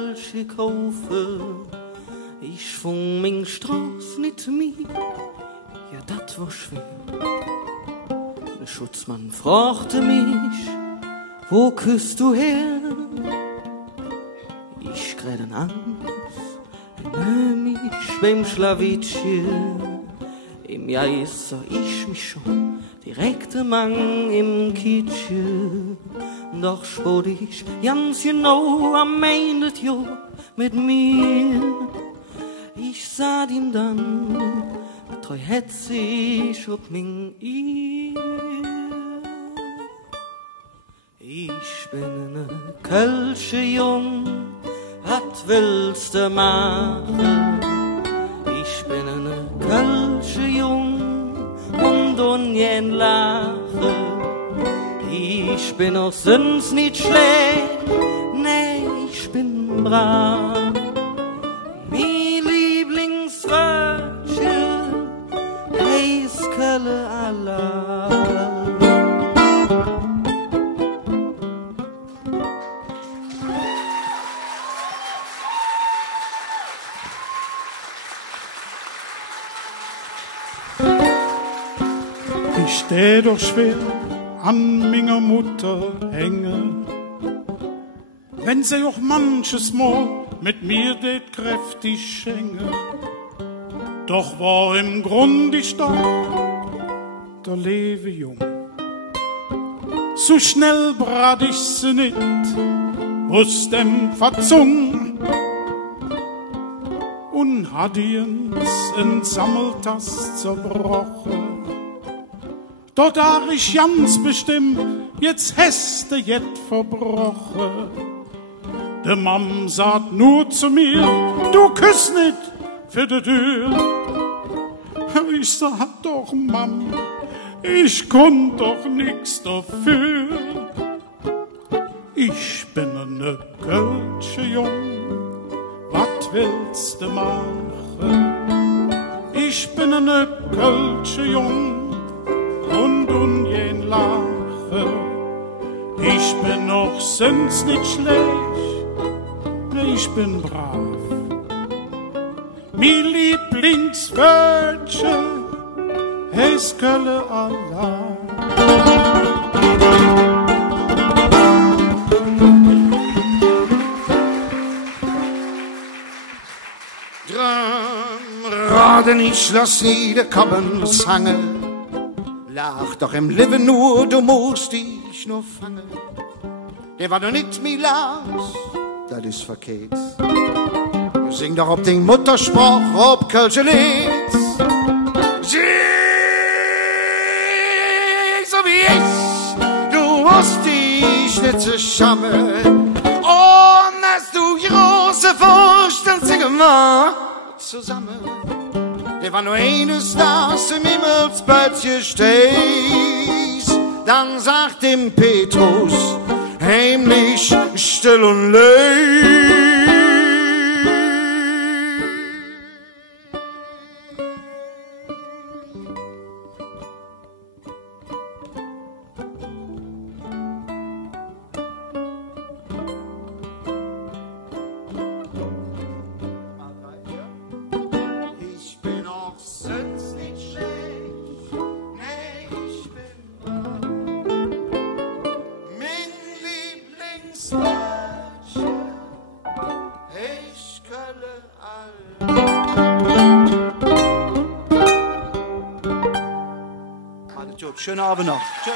Kölsche kaufen. Ich fang min Straß nicht mehr, ja, dat war schwer. Der Schutzmann fragte mich, wo küsst du her? Ich gräden Angst, mich beim Schlawittchen. Im Jahr sah ich mich schon direkt Mann im Kitchen. Doch spot ich ganz genau am Ende Jahr mit mir. Ich sah ihm dann, treu hätt sich ob min Ehe. Ich bin ne Kölsche Jung, was willst du machen? Ich bin ne Kölsche Jung und unjen lache. Ich bin auch sonst nicht schlecht, nee, ich bin brav. Mein Lieblingswörtchen heißt Kölle Allah. Ich steh doch schwer an meiner Mutter hänge, wenn sie auch manches Mal mit mir det kräftig schenge. Doch war im Grund ich da, der Lewe jung. So schnell brat ich sie nicht aus dem Verzung und hat ihr's in Sammeltas zerbrochen. Dort da ich ganz bestimmt, jetzt hast du jet verbrochen. De Mam sagt nur zu mir, du küss nicht für de Tür. Ich sag doch, Mam, ich konnt doch nix dafür. Ich bin ne Kölsche Jung, wat willst du machen? Ich bin ne Kölsche Jung und unjen lache. Ich bin noch sonst nicht schlecht, nee, ich bin brav. Mi Lieblingswörtchen heißt Kölle Allah. Raden ich lass nie de Kabben hangen. Lach doch im Leben nur, du musst dich nur fangen. Der war doch nicht mi Lars, das ist verkehrt. Du sing doch ob den Muttersprach, ob Kölsche Lied. Sing so wie ich, du musst dich nicht zu schammen. Und hast du große Furcht, dann singen wir zusammen. Der war nur eines, das im Himmelsbettchen steht. Dann sagt dem Petrus heimlich, still und leid. Schönen Abend noch. Tschö.